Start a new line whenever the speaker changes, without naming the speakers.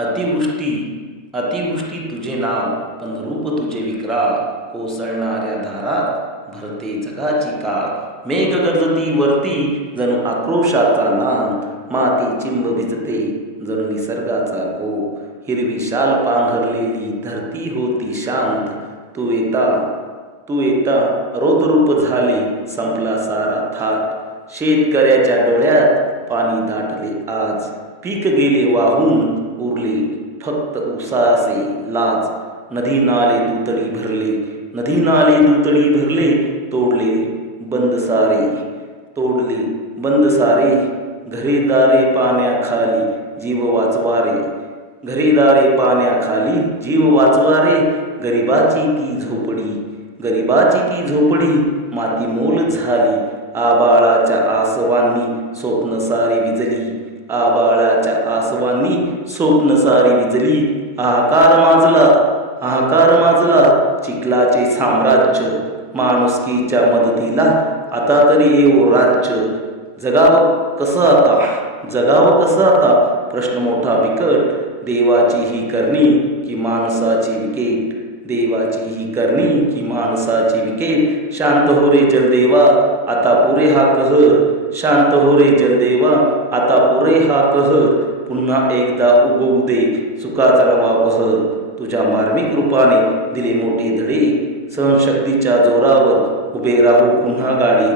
अतिवृष्टी अतिवृष्टी तुझे नाव पण रूप तुझे विकराळ कोसळणाऱ्या धारात भरते जगाची काळ. मेघ गरजती वरती जणू आक्रोशाचा नाद माती चिंब भिजते जणू निसर्गाचा को हिरवी शाल पांघरलेली धरती होती शांत. तू येता तू येता रोदरूप झाले संपला सारा थाट. शेतकऱ्याच्या डोळ्यात पाणी दाटले आज. पीक गेले वाहून उरले फक्त उसासे लाज नदी नाले दुतळी भरले नदी नाले दुतळी भरले तोडले बंद सारे. तोडले बंद सारे घरेदारे पाण्याखाली जीव वाचवारे. घरेदारे पाण्याखाली जीव वाचवारे गरिबाची ती झोपडी. गरिबाची ती झोपडी माती मोल झाली. आबाळाच्या आसवांनी स्वप्न सारे विजली. आबाळाच्या आसवांनी स्वप्न सारी विजली. आकार माजला आकार माजला चिखलाचे साम्राज्य माणुसकीच्या मदतीला आता तरी येऊ राज्य. जगावं कसं आता? जगावं कसं आता? प्रश्न मोठा बिकट. देवाची ही करणी की माणसाची विकेट. देवाची ही करणी की माणसाची विकेल शांत हो रे जलदेवा आता पुरे हा कहर शांत हो रे जलदेवा आता पुरे हा कहर पुन्हा एकदा उगवू दे सुखाचा नवा बहर तुझ्या मार्मिक रूपाने दिले मोठे धडे. सहनशक्तीच्या जोरावर उभे राहू पुन्हा गाडी.